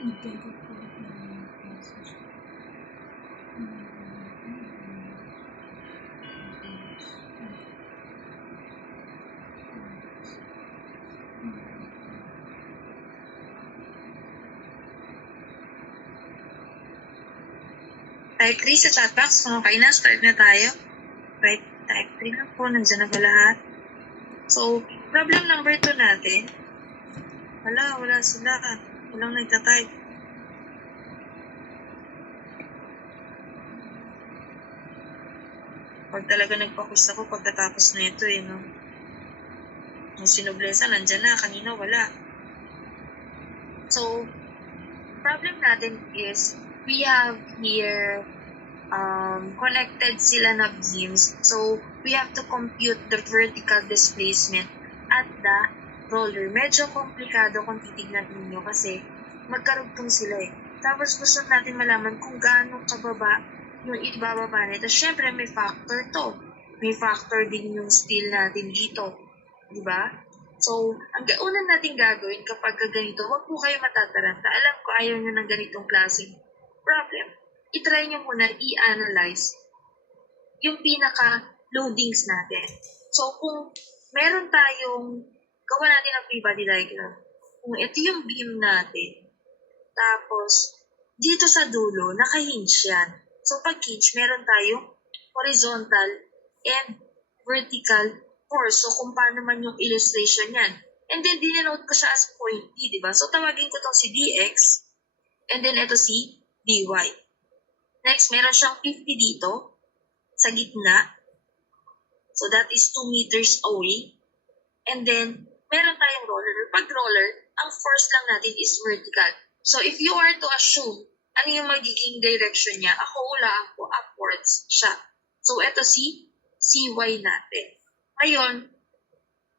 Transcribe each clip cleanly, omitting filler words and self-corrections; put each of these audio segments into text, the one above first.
Type 3 sa chat box. Okay na, start na tayo. Right, type 3 na po. Nandiyan na ba lahat? So, problem number 2 natin. Wala sila. Walang nagtatype. Pag talaga nagpa-quiz ako, pagkatapos na ito no? Yung sinublesa, nandyan na. Kanina wala. So, problem natin is, we have here connected sila na beams. So, we have to compute the vertical displacement at the roller. Medyo komplikado kung titignan ninyo kasi magkarugtong sila Tapos gusto natin malaman kung gaano kababa yung ibababa nito. Siyempre, may factor to. May factor din yung steel natin dito. Diba? So, ang unang natin gagawin kapag ganito, huwag po kayo matataranta. Alam ko ayaw nyo ng ganitong klaseng problem. I-try nyo muna i-analyze yung pinaka-loadings natin. So, kung meron tayong, gawa natin ang free body diagram. Kung ito yung beam natin, tapos, dito sa dulo, naka-hinge yan. So, pag hinge, meron tayong horizontal and vertical force. So, kung paano man yung illustration yan. And then, dinenote ko siya as point P, diba? So, tawagin ko itong si dx, and then ito si dy. Next, meron siyang 50 dito, sa gitna. So, that is 2 meters away. And then, meron tayong roller. Pag roller, ang force lang natin is vertical. So, if you are to assume, ano yung magiging direction niya, ako hulaan ko, upwards siya. So, ito si CY natin. Ngayon,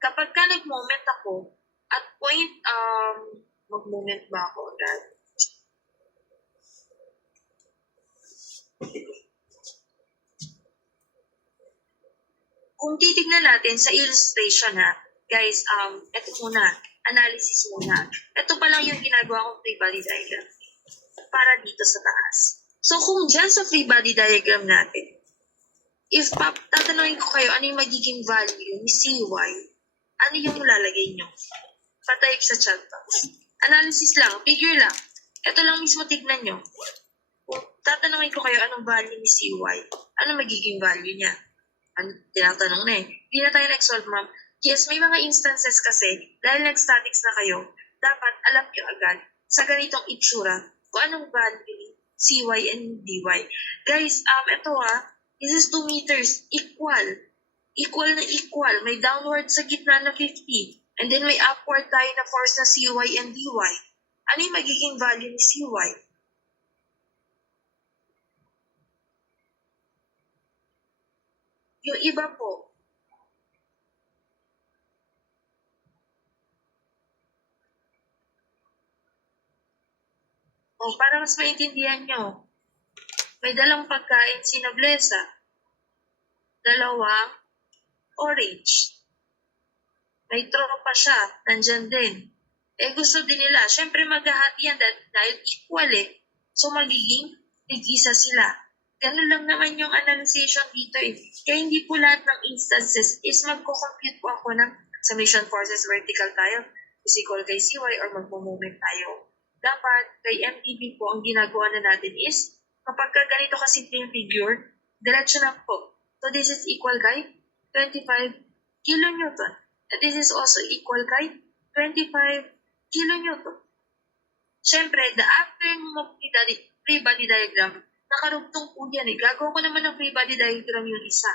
kapag ka nag-moment ako, at point, mag-moment ba ako agad? Kung titignan natin sa illustration guys, ito muna, analysis muna. Ito pa lang yung ginagawa kong free body diagram para dito sa taas. So, kung dyan sa free body diagram natin, if tatanungin ko kayo ano yung magiging value ni CY, ano yung lalagay nyo? Pa-type sa chat box. Analysis lang, figure lang. Ito lang mismo tignan nyo. Kung tatanungin ko kayo anong value ni CY, ano magiging value niya? Ano, tinatanong na Hindi na tayo nag-solve, ma'am. Yes, may mga instances kasi, dahil nag-statics na kayo, dapat alam nyo agad sa ganitong itsura kung anong value ni CY and DY. Guys, ito this is 2 meters, equal. Equal na equal. May downward sa gitna na 50. And then may upward tayo na force na CY and DY. Ano yung magiging value ni CY? Yung iba po, para mas maintindihan nyo, may dalang pagkain si Noblesa. Dalawang orange. May tropa siya, nandyan din. Gusto din nila. Siyempre maghahati yan dahil equal So magiging tig-isa sila. Ganun lang naman yung analyzation dito Kaya hindi po lahat ng instances is magko-compute po ako ng summation forces vertical tayo, is equal kay CY or magmo-moment tayo. Dapat kay MTB po ang ginagawa na natin is kapag ganito kasimple yung figure, diretso na po. So this is equal kay 25 kilonewton. And this is also equal kay 25 kilonewton. Siyempre, after mo free body diagram, nakarugtong po yan Gagawa ko naman ng free body diagram yung isa.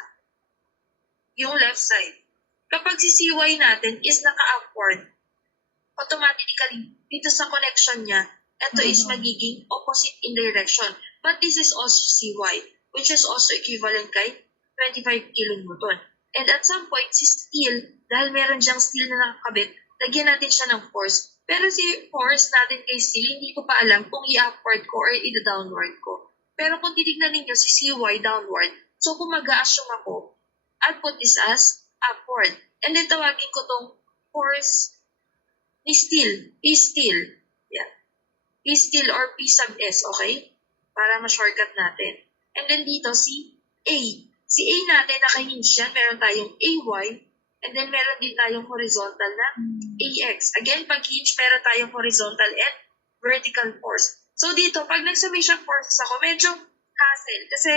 Yung left side. Kapag si CY natin is naka-upward, automatically, dito sa connection niya, ito is magiging opposite in direction. But this is also CY, which is also equivalent kay 25 kilonewton. And at some point, si steel, dahil meron diyang steel na nakakabit, lagyan natin siya ng force. Pero si force natin kay steel, hindi ko pa alam kung i-upward ko or i-downward ko. Pero kung titignan ninyo si CY downward, so kung mag-a-assume ako, I'll put this as upward. And then tawagin ko tong force ni steel, is steel. Yeah. P still or P sub S, okay? Para ma-shortcut natin. And then dito, si A. Si A natin, naka-hinge yan. Meron tayong AY. And then meron din tayong horizontal na AX. Again, pag hinge, meron tayong horizontal and vertical force. So dito, pag nag-summation force ako, medyo hassle. Kasi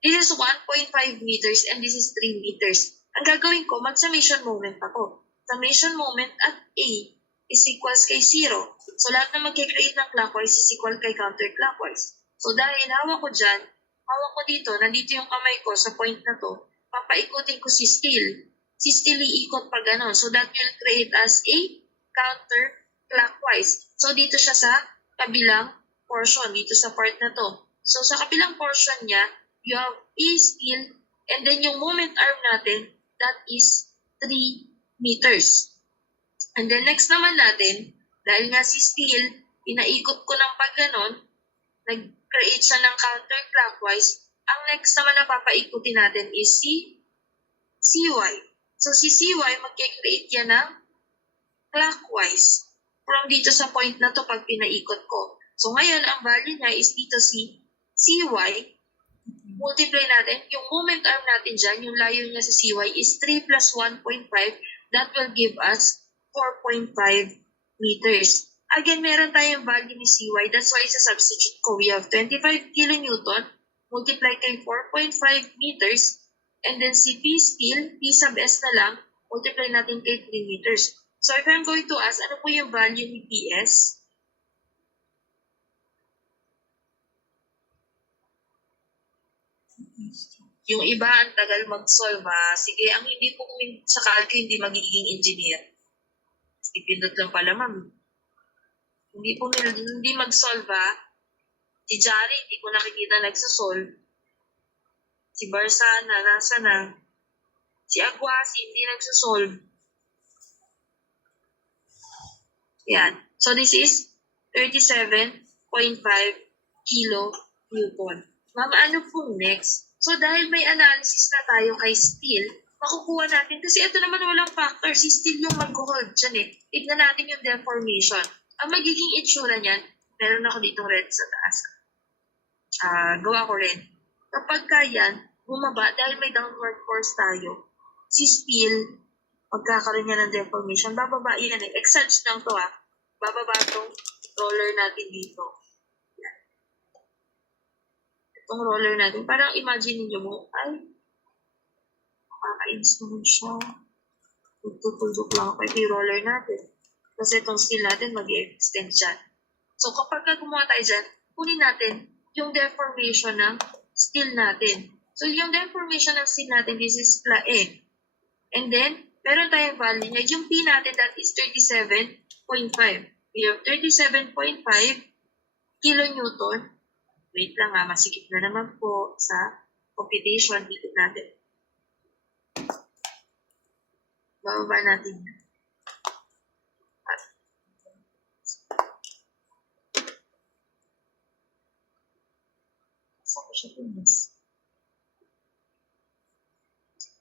this is 1.5 meters and this is 3 meters. Ang gagawin ko, mag-summation moment ako. Summation moment at A is equals kay 0. So lahat na mag-create ng clockwise is equal kay counterclockwise. So dahil hawak ko dyan, hawak ko dito, nandito yung kamay ko sa point na to, papaikutin ko si steel. Si steel iikot pa ganon. So that will create as a counterclockwise. So dito siya sa kabilang portion, dito sa part na to. So sa kabilang portion niya, you have A steel, and then yung moment arm natin, that is 3 meters. And then next naman natin, dahil nga si steel, pinaikot ko ng pag ganon, nag-create siya ng counterclockwise, ang next naman na papaikutin natin is si CY. So si CY, mag-create yan ng clockwise from dito sa point na to pag pinaikot ko. So ngayon, ang value niya is dito si CY. Multiply natin, yung moment arm natin dyan, yung layo niya sa CY is 3 plus 1.5. That will give us 4.5 meters. Again, meron tayong value ni CY. That's why sa substitute ko, we have 25 kilonewton multiply kay 4.5 meters. And then si P steel, P sub S na lang, multiply natin kay 3 meters. So if I'm going to ask, ano po yung value ni PS? Yung iba, ang tagal mag-solve ha. Sige, ang hindi po sa calc, hindi magiging engineer. Ipindot lang pala, ma'am. Hindi mag-solve ha. Si Jari, hindi ko nakikita nagsasolve. Si Barsana, nasa na. Si Aguasi, hindi nagsasolve. Yan. So this is 37.5 kilonewton. Ma'am, ano po next? So dahil may analysis na tayo kay steel, makukuha natin, kasi ito naman walang factor, si steel yung mag-hold dyan eh. Tignan natin yung deformation. Ang magiging itsura niyan, meron ako ditong red sa taas. Gawa ko red. Kapag yan, bumaba, dahil may downward force tayo, si steel, magkakaroon niya ng deformation, bababa yan eh. Exage lang to bababa itong roller natin dito. Itong roller natin, parang imagine niyo mo, ay, makakainis naman siya. Tutulog lang ako yung roller natin. Kasi itong steel natin mag-extend dyan. So kapag gumawa tayo dyan, kunin natin yung deformation ng steel natin. So yung deformation ng steel natin, this is A. And then, meron tayong value niya. Yung P natin, that is 37.5. We have 37.5 kilonewton. Wait lang masikip na naman po sa computation dito natin. Bababa natin. Saan ko siya punas?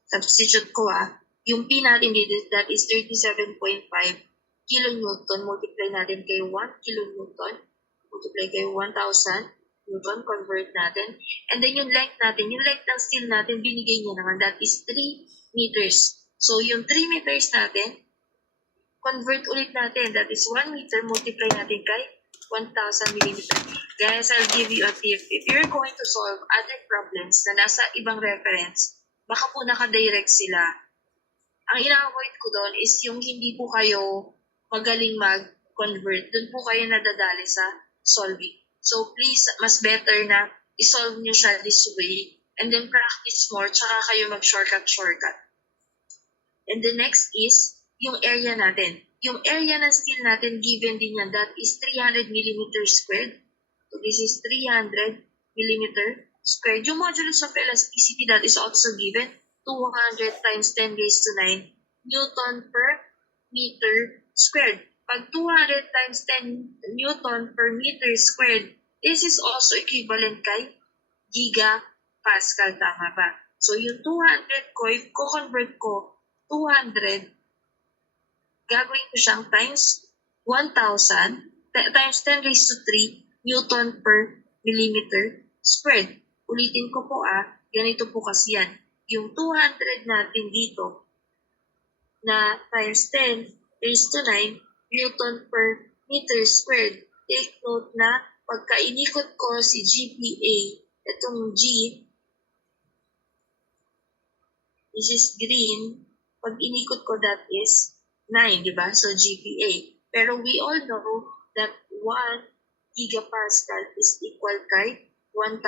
Substitute ko yung P natin dito, that is 37.5 kilonewton. Multiply natin kay 1 kilonewton. Multiply kay 1,000 newton. Convert natin. And then yung length natin, yung length ng steel natin, binigay niya naman, that is 3 meters. So yung 3 meters natin, convert ulit natin. That is 1 meter. Multiply natin kay 1,000 millimeter. Guys, I'll give you a tip. If you're going to solve other problems na nasa ibang reference, baka po nakadirect sila. Ang ina-avoid ko doon is yung hindi po kayo magaling mag-convert. Doon po kayo nadadali sa solving. So please, mas better na isolve nyo siya this way and then practice more, tsaka kayo mag-shortcut. And the next is yung area natin. Yung area ng steel natin, given din yan, that is 300 millimeter squared. So this is 300 millimeter squared. Yung modulus of elasticity, that is also given 200 times 10 raised to 9 Newton per meter squared. Pag 200 times 10 Newton per meter squared, this is also equivalent kay gigapascal. Tama ba? So yung 200 ko, if ko-convert ko 200, gagawin ko siyang times 1,000 times 10 raised to 3 Newton per millimeter squared. Ulitin ko po ganito po kasi yan. Yung 200 natin dito na times 10 raised to 9 Newton per meter squared. Take note na pagka inikot ko si GPA, itong G, this is green, pag inikot ko that is 9, di ba? So GPA. Pero we all know that 1 gigapascal is equal kay 1,000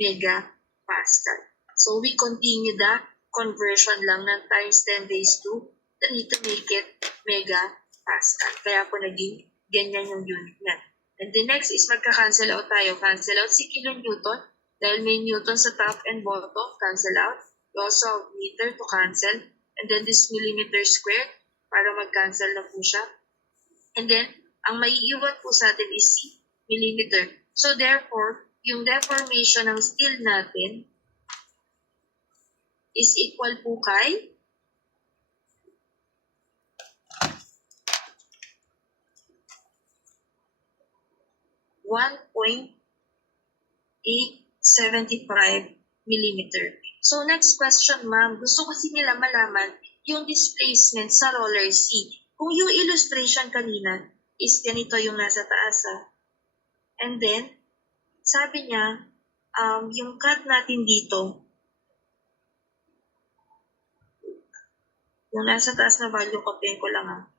megapascal. So we continue the conversion lang ng times 10 raised to 3 to make it megapascal. Kaya po naging ganyan yung unit niya. And the next is magka-cancel out tayo. Cancel out si kilonewton dahil may newton sa top and bottom. Cancel out. We also have meter to cancel. And then this millimeter squared para mag-cancel na po siya. And then, ang maiiwan po sa atin is C, millimeter. So therefore, yung deformation ng steel natin is equal po kay .875 millimeter. So next question, ma'am. Gusto kasi nila malaman yung displacement sa roller C. Kung yung illustration kanina is ganito yung nasa taas. And then, sabi niya, yung cut natin dito, yung nasa taas na value, copyin ko lang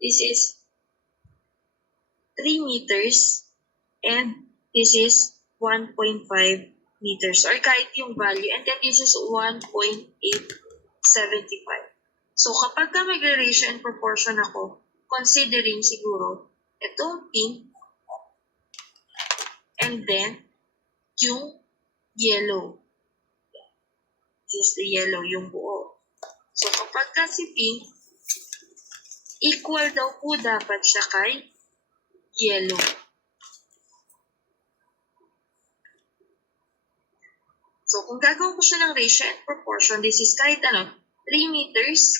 This is 3 meters and this is 1.5 meters or kahit yung value. And then this is 1.875. So kapag ka mag-ratio and proportion ako, considering siguro itong pink and then yung yellow. This is the yellow, yung buo. So kapag ka si pink, equal daw po dapat siya kay yellow. So, kung gagawin ko siya ng ratio and proportion, this is kahit 3 meters,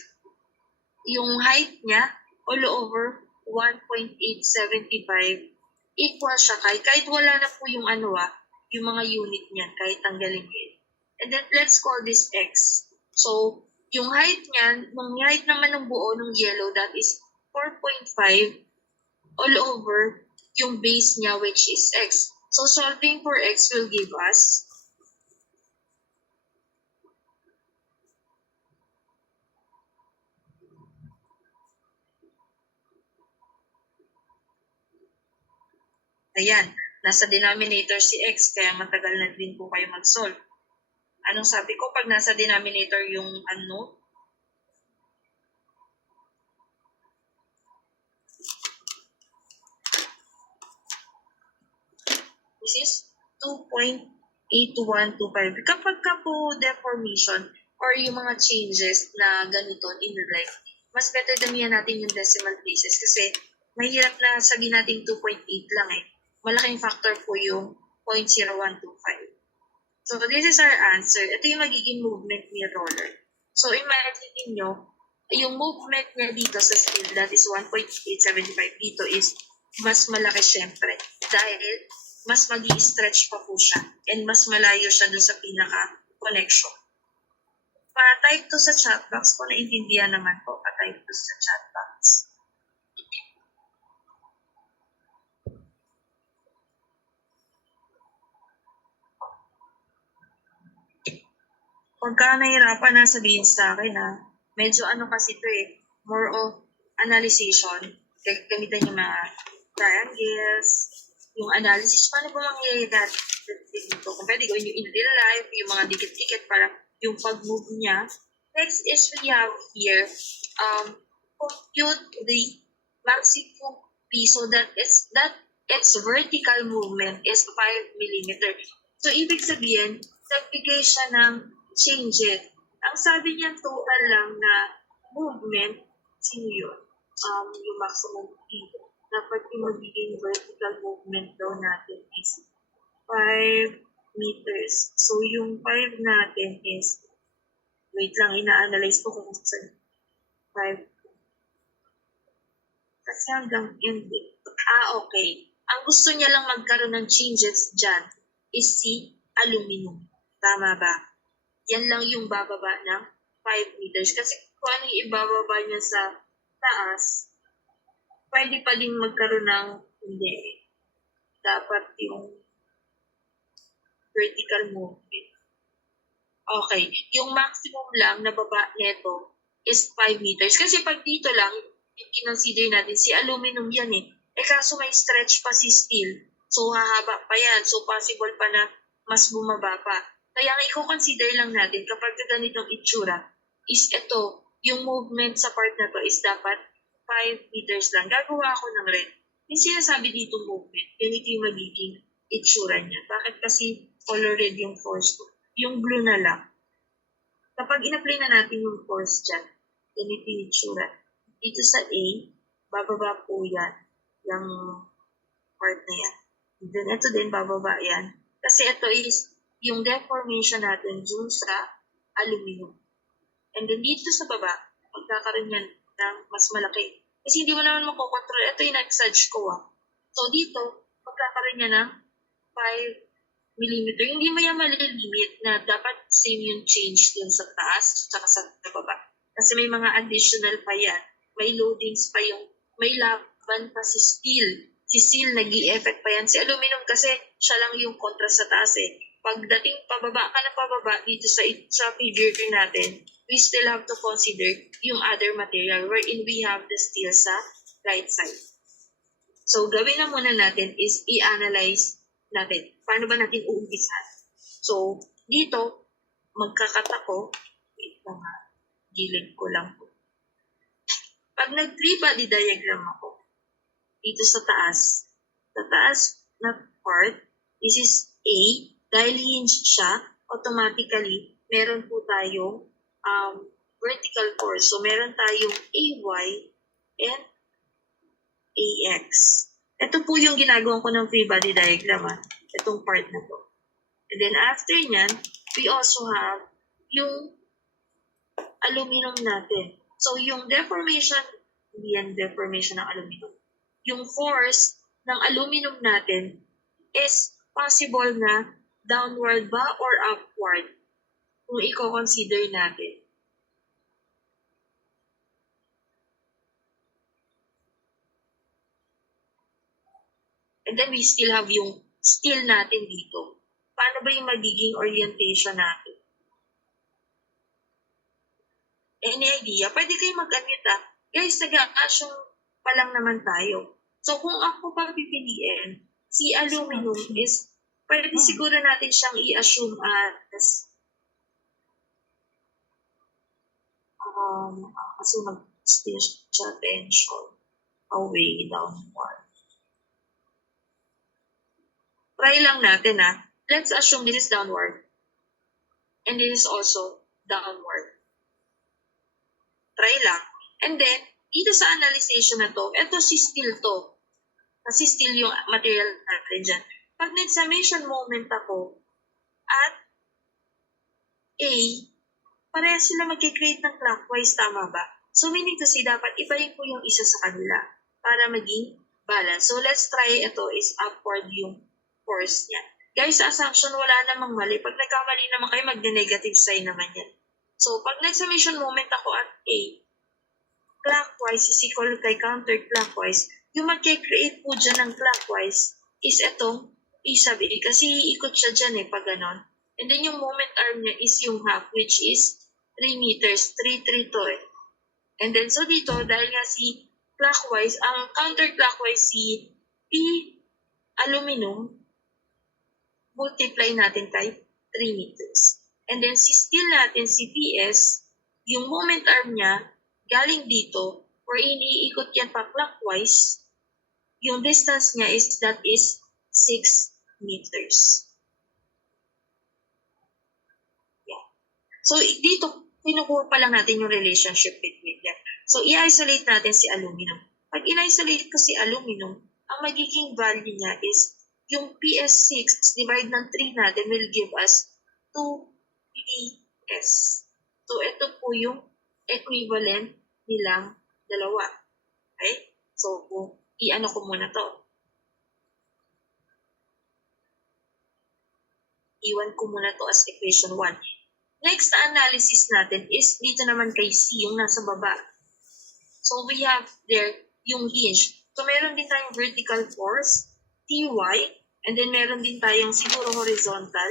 yung height niya, all over 1.875, equal siya kahit wala na po yung yung mga unit niyan, kahit tanggalin yun. And then, let's call this X. So, yung height niyan, yung height naman ng buo ng yellow, that is 4.5 all over yung base niya, which is X. So, solving for X will give us ayan, nasa denominator si X, kaya matagal na din po kayo mag-solve. Anong sabi ko pag nasa denominator yung unknown? This is 2.82125. Kapag ka po deformation or yung mga changes na ganito in life, mas better damihan natin yung decimal places kasi mahirap na sabihin natin 2.8 lang Malaking factor po yung 0.0125. So this is our answer. Ito yung magiging movement ni roller. So imagine nyo, yung movement niya dito sa steel, that is 1.875 dito is mas malaki syempre. Dahil mas magi-stretch pa po siya and mas malayo siya dun sa pinaka-connection. Pa-type to sa chat box kung naintindihan naman po. Pa-type to sa chat box. Pagka nahirapan na sabihin sa akin medyo kasi ito more of analyzation. Gamitan yung mga triangles, yung analysis, paano ba mangyayari dito? Kung pwede gawin yung in real life, yung mga dikit-dikit para yung pag-move niya. Next is we have here, compute the maximum P so that its vertical movement is 5 millimeter. So, ibig sabihin, nagbigay siya ng changes. Ang sabi niya total lang na movement, sino yun? Yung maximum P. Dapat yung magiging vertical movement daw natin is 5 meters. So, yung 5 natin is, wait lang, ina-analyze ko kung saan 5. Kasi hanggang end Okay. Ang gusto niya lang magkaroon ng changes dyan is si aluminum. Tama ba? Yan lang yung bababa ng 5 meters. Kasi kung ano yung ibababa niya sa taas, pwede pa din magkaroon ng hindi. Dapat yung vertical movement. Okay. Yung maximum lang na baba nito is 5 meters. Kasi pag dito lang, i-consider natin, si aluminum yan eh. Kaso may stretch pa si steel. So, hahaba pa yan. So, possible pa na mas bumaba pa. Kaya nga, i-consider lang natin kapag ganitong itsura is ito, yung movement sa part na to is dapat 5 meters lang. Gagawa ako ng red. Yung sinasabi dito movement, ganito yung magiging itsura niya. Bakit kasi color red yung force ko? Yung blue na lang. Kapag in-apply na natin yung force dyan, ganito yung itsura. Dito sa A, bababa po yan, yung part na yan. And then ito din, bababa yan. Kasi ito is yung deformation natin dun sa aluminum. And then dito sa baba, magkakaroon yan ng mas malaki. Kasi hindi mo naman makokontrol. Ito yung na-exage ko So dito, magkakaroon yan ng 5 millimeter. Hindi mo yan malilimit na dapat same yung change dun sa taas at sa baba. Kasi may mga additional pa yan. May loadings pa yung, may laban pa si steel. Si steel nag-i-effect pa yan. Si aluminum kasi siya lang yung contrast sa taas eh. Pagdating pababa ka na pababa dito sa figure natin, we still have to consider yung other material wherein we have the steel sa right side. So, gawin na muna natin is i-analyze natin. Paano ba natin uumpisahan? So, dito, magkakat ako. Wait lang ha. Gilid ko lang po. Pag nag-three body diagram ako, dito sa taas na part, this is A. Dahil hinged siya, automatically, meron po tayong vertical force. So, meron tayong AY and AX. Ito po yung ginagawa ko ng free body diagram. Itong part na to. And then after nyan, we also have yung aluminum natin. So yung deformation, hindi yan deformation ng aluminum. Yung force ng aluminum natin is possible na downward ba or upward kung i-consider natin. And then we still have yung steel natin dito. Paano ba yung magiging orientation natin? Any idea? Pwede kayo mag-unmute Guys, nag-assume pa lang naman tayo. So kung ako papipiliin, si aluminum is, pwede siguro natin siyang i-assume as kasi mag-steel siya tension away downward. Try lang natin Let's assume this is downward. And this is also downward. Try lang. And then, dito sa analyzation na to, ito si steel to. Kasi steel yung material natin dyan. Pag nag-summation moment ako at A, pareha sila mag-create ng clockwise, tama ba? So meaning to say, dapat ibahin po yung isa sa kanila para maging balance. So let's try ito is upward yung force niya. Guys, sa assumption, wala namang mali. Pag nagkamali naman kayo, mag-negative sign naman yan. So pag nag-summation moment ako at A, clockwise is equal kay counterclockwise, yung mag-create po dyan ng clockwise is itong A sub A. Kasi iikot siya dyan pag ganon. And then yung moment arm niya is yung half, which is 3 meters, 3 to And then so dito, dahil nga si clockwise, ang counterclockwise si P aluminum, multiply natin kay 3 meters. And then si steel natin, si PS, yung moment arm niya, galing dito, or iniikot yan pa clockwise, yung distance niya is, that is 6 meters. Yeah. So dito, kinukuha pa lang natin yung relationship between them. So i-isolate natin si aluminum. Pag in-isolate ko si aluminum, ang magiging value niya is yung PS6 divide ng 3 natin will give us 2PS. So ito po yung equivalent nilang dalawa. Okay? So i-ano ko muna to. iwan ko muna to as equation 1. Next na analysis natin is dito naman kay C, yung nasa baba. So we have there yung hinge. So meron din tayong vertical force, Ty, and then meron din tayong siguro horizontal.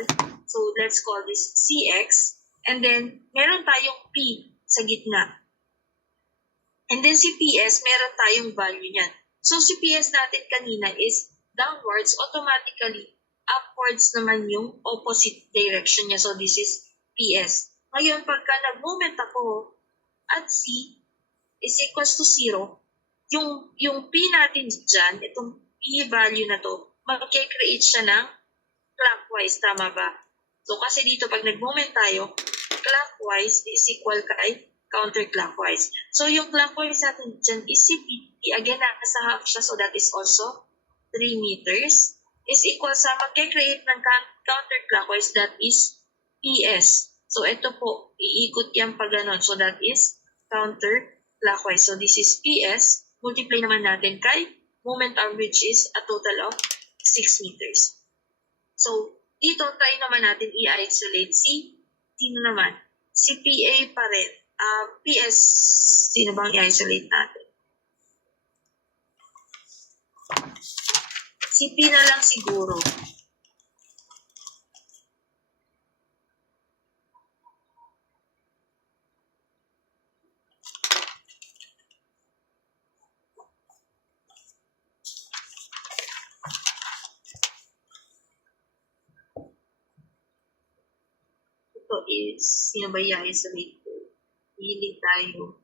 So let's call this Cx. And then meron tayong P sa gitna. And then si PS, meron tayong value niyan. So si PS natin kanina is downwards, automatically upwards naman yung opposite direction niya. So this is PS. Ngayon, pagka nag-moment ako at C is equals to 0, yung P natin dyan, itong P value na to, mag-create siya ng clockwise, tama ba? So kasi dito pag nag-moment tayo, clockwise is equal kay counterclockwise. So yung clockwise natin dyan is si P. Again, nasa half siya, so that is also 3 meters. Is equal sa mag-create ng counterclockwise, that is PS. So ito po, iikot yan pa ganon. So that is counterclockwise. So this is PS. Multiply naman natin kay moment arm, which is a total of 6 meters. So dito tayo naman natin i-isolate si sino naman? Si PA pa rin. PS, sino bang i-isolate natin? Si P na lang siguro. Ito is, sino ba i-isolate ko? Pili tayo.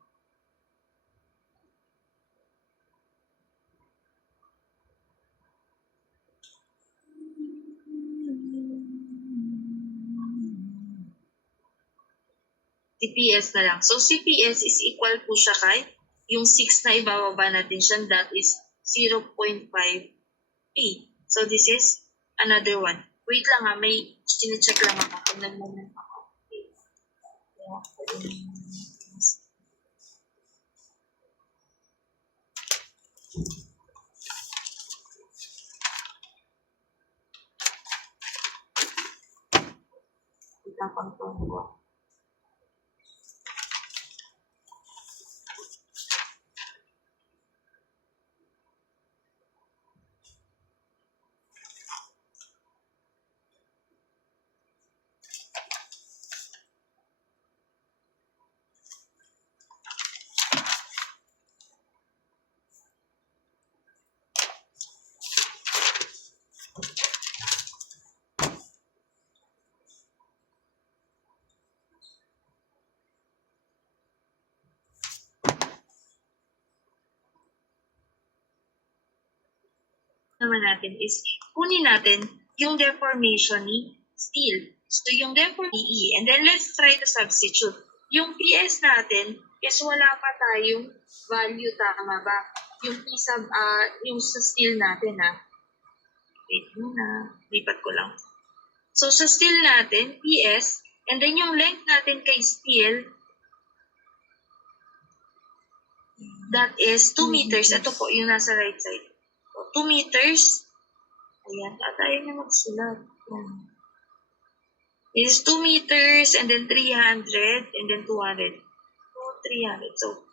CPS na lang. So, CPS is equal po siya kay yung 6 na ibababa natin siya, that is 0.5 P. So, this is another one. Wait lang ha, may sine-check lang ako kung nag-moment ako. Wait lang pang ko. Naman natin is kunin natin yung deformation ni steel. So yung deformation PE, and then let's try to substitute. Yung PS natin is wala pa tayong value, tama ba? Yung yung sa steel natin ha. Wait muna, lipat ko lang. So sa steel natin, PS, and then yung length natin kay steel, that is 2 meters. Ito po yung nasa right side. 2 meters. Ayan. At ayaw niya magsulat. Ayan. This is 2 meters and then 300 and then 200. 300. So,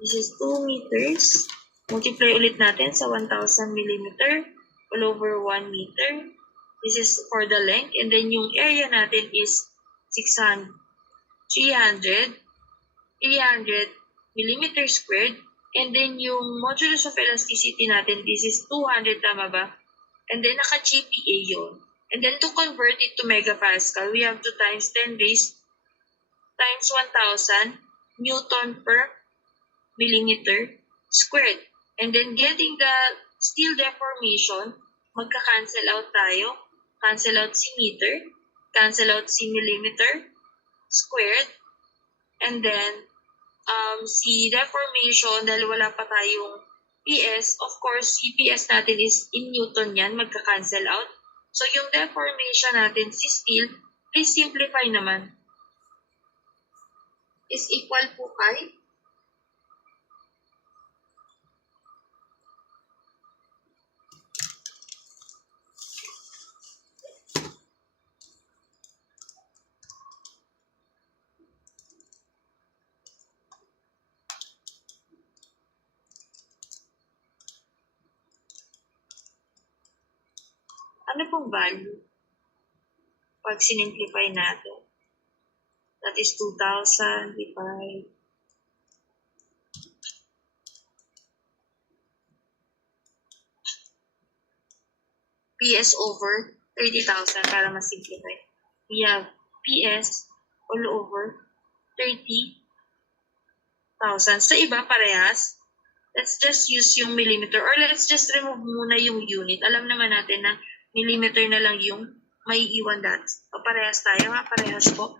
this is 2 meters. Multiply ulit natin sa 1,000 millimeter all over 1 meter. This is for the length. And then yung area natin is 300 millimeter squared. And then yung modulus of elasticity natin, this is 200, tama ba? And then naka-GPA yun. And then to convert it to megapascal, we have to times 10 raised times 1,000 Newton per millimeter squared. And then getting the steel deformation, magka-cancel out tayo. Cancel out si meter, cancel out si millimeter squared. And then si deformation, dahil wala pa tayong PS, of course, si PS natin is in Newton yan, magka-cancel out. So, yung deformation natin, si steel, please simplify naman, is equal po kay Ano pong value? Pag sinimplify natin. That is 2,000 divided PS over 30,000 para mas-simplify. We have PS all over 30,000. Sa iba, parehas. Let's just use yung millimeter or let's just remove muna yung unit. Alam naman natin na millimeter na lang yung may iwan dots. O parehas tayo ha, parehas po.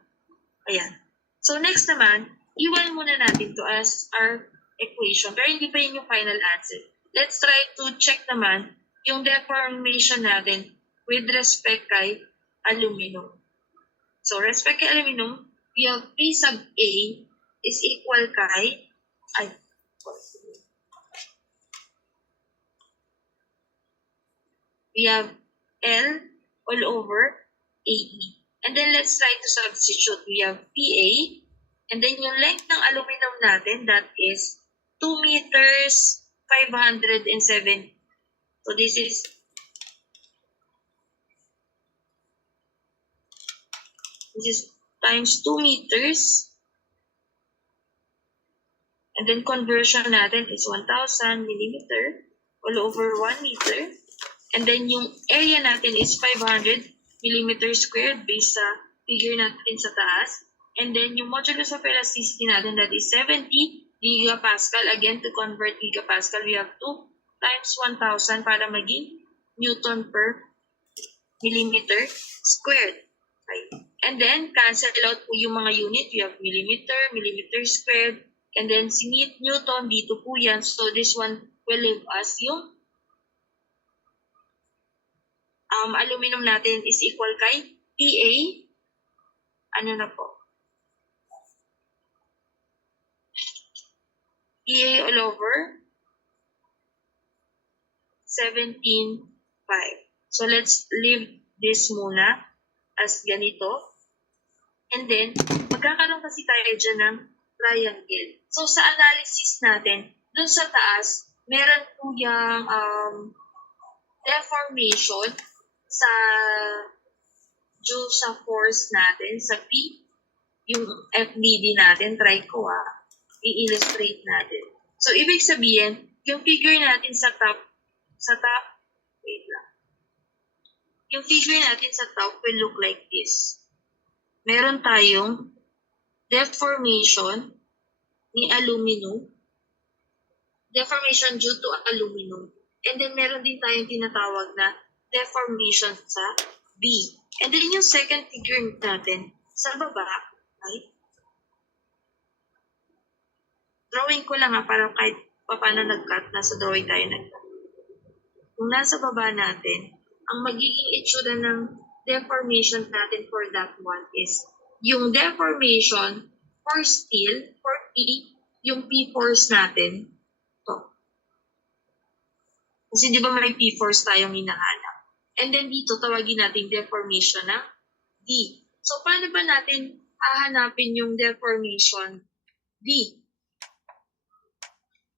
Ayan. So next naman, iwan muna natin to as our equation. Pero hindi pa yun yung final answer. Let's try to check naman yung deformation natin with respect kay aluminum. So respect kay aluminum, we have P sub A is equal kay, we have L all over AE. And then let's try to substitute. We have PA. And then yung length ng aluminum natin, that is 2 meters 507. So this is times 2 meters. And then conversion natin is 1,000 millimeter all over 1 meter. And then yung area natin is 500 millimeter squared based sa figure natin sa taas. And then yung modulus of elasticity natin, that is 70 gigapascal. Again, to convert gigapascal, we have 2 times 1,000 para maging Newton per millimeter squared. Okay. And then, cancel out po yung mga unit. We have millimeter, millimeter squared, and then si Newton, dito po yan. So, this one will leave us yung aluminum natin is equal kay PA. Ano na po? PA all over 17.5. So, let's leave this muna as ganito. And then, magkakaroon kasi tayo dyan ng triangle. So, sa analysis natin, dun sa taas, meron po yung deformation due sa force natin, sa P, yung FBD natin, try ko i-illustrate natin. So, ibig sabihin, yung figure natin sa top, wait lang. Yung figure natin sa top will look like this. Meron tayong deformation ni aluminum, deformation due to aluminum. And then meron din tayong tinatawag na deformation sa B. And then yung second figure natin sa baba, right? Drawing ko lang para kahit paano nag-cut, nasa drawing tayo nag-cut. Kung nasa baba natin, ang magiging itsura ng deformation natin for that one is yung deformation for steel, for P, yung P-force natin, to. Kasi di ba may P-force tayong hinahanap? And then dito, tawagin natin deformation ng D. So, paano ba natin hahanapin yung deformation D?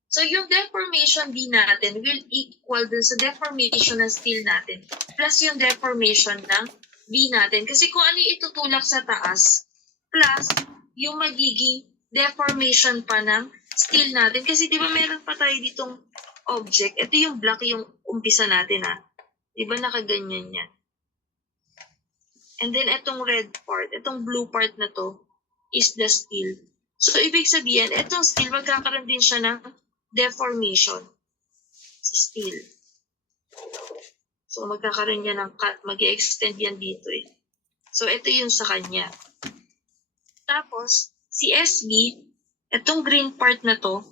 So, yung deformation D natin will equal dun sa deformation ng steel natin plus yung deformation ng B natin. Kasi kung ano yung itutulak sa taas plus yung magiging deformation pa ng steel natin. Kasi di ba meron pa tayo ditong object. Ito yung black yung umpisa natin Di ba nakaganyan yan? And then itong red part, itong blue part na to is the steel. So, ibig sabihin, itong steel magkakaroon din siya ng deformation. Si steel. So, magkakaroon niya ng cut. Mag-i-extend yan dito So, ito yung sa kanya. Tapos, si SB, itong green part na to,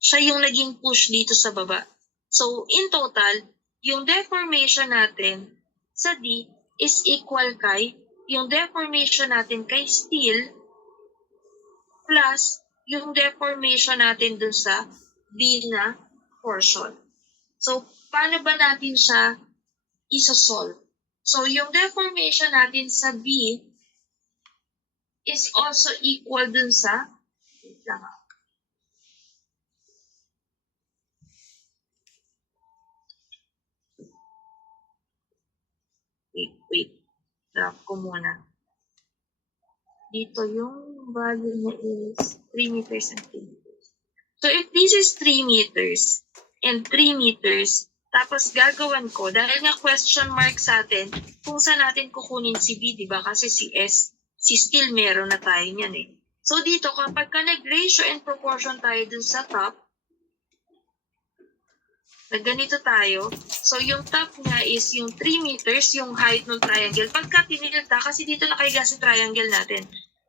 siya yung naging push dito sa baba. So, in total, yung deformation natin sa D is equal kay yung deformation natin kay steel plus yung deformation natin dun sa B na portion. So, paano ba natin siya isosolve? So, yung deformation natin sa B is also equal dun sa, wait lang wait. Drop ko muna. Dito yung value niya is 3 meters and 3 meters. So if this is 3 meters and 3 meters, tapos gagawan ko, dahil nga question mark sa atin, kung saan natin kukunin si B, di ba? Kasi si S, si still meron na tayo niyan eh. So dito, kapag ka nag-ratio and proportion tayo dun sa top, na ganito tayo. So, yung top niya is yung 3 meters, yung height ng triangle. Pagka tinilta, kasi dito nakahiga sa triangle natin.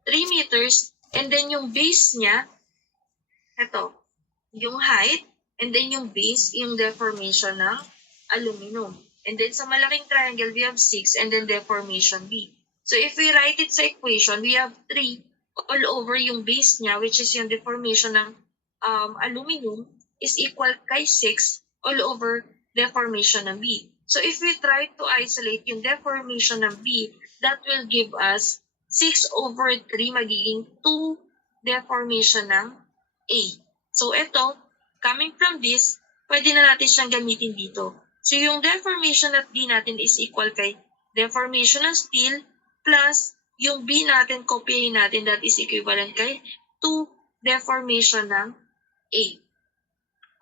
3 meters, and then yung base niya, ito, yung height, and then yung base, yung deformation ng aluminum. And then sa malaking triangle, we have 6, and then deformation B. So, if we write it sa equation, we have 3 all over yung base niya, which is yung deformation ng aluminum, is equal kay 6 all over deformation ng B. So if we try to isolate yung deformation ng B, that will give us 6 over 3 magiging 2 deformation ng A. So ito, coming from this, pwede na natin siyang gamitin dito. So yung deformation of D natin is equal kay deformation ng steel plus yung B natin, kopyahin natin, that is equivalent kay 2 deformation ng A.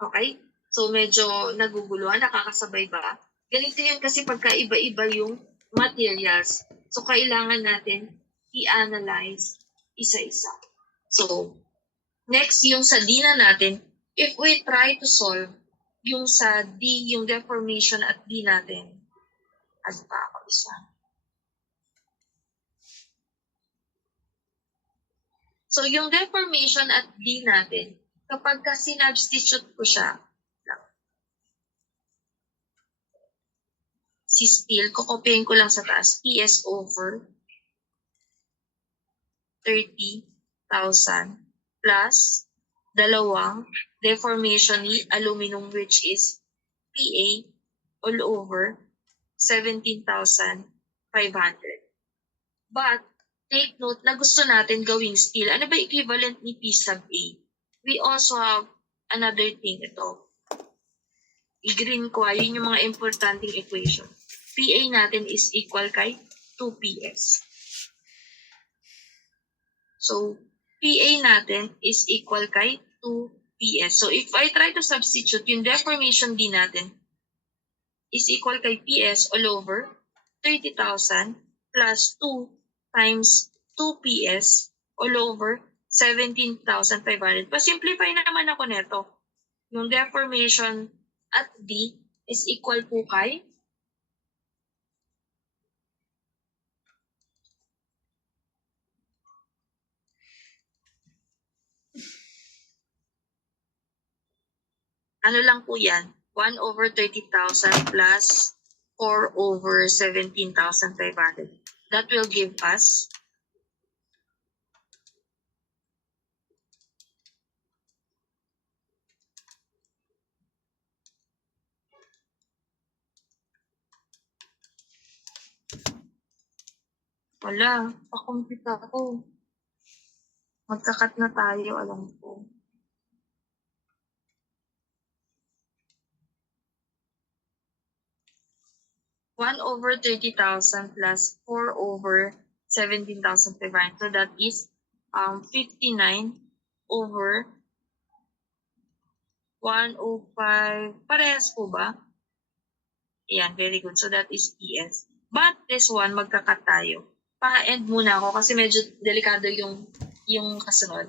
Okay? So, medyo naguguluhan, nakakasabay ba? Ganito yun kasi pagka iba-iba yung materials. So, kailangan natin i-analyze isa-isa. So, next, yung sa D na natin, if we try to solve yung sa D, yung deformation at D natin, ano pa ako isa? So, yung deformation at D natin, kapag ka sinubstitute ko siya, si steel, kukopyahin ko lang sa taas, PS over 30,000 plus dalawang deformation ni aluminum, which is PA all over 17,500. But, take note na gusto natin gawing steel. Ano ba equivalent ni P sub A? We also have another thing ito. I-green ko, yun yung mga importanteng equation. PA natin is equal kay 2PS. So, PA natin is equal kay 2PS. So, if I try to substitute, yung deformation D natin is equal kay PS all over 30,000 plus 2 times 2PS all over 17,500. Pa-simplify na naman ako neto. Yung deformation at D is equal po kay ano lang po yan, 1 over 30,000 plus 4 over 17,500. That will give us wala, pakumpita ako. Magkakat na tayo, alam ko. One over 30,000 plus 4 over 17,500. So that is 59 over 105. Parehas po ba? Ayan, very good. So that is PS. But this one, magkakat tayo. Pa-end muna ako kasi medyo delikado yung kasunod.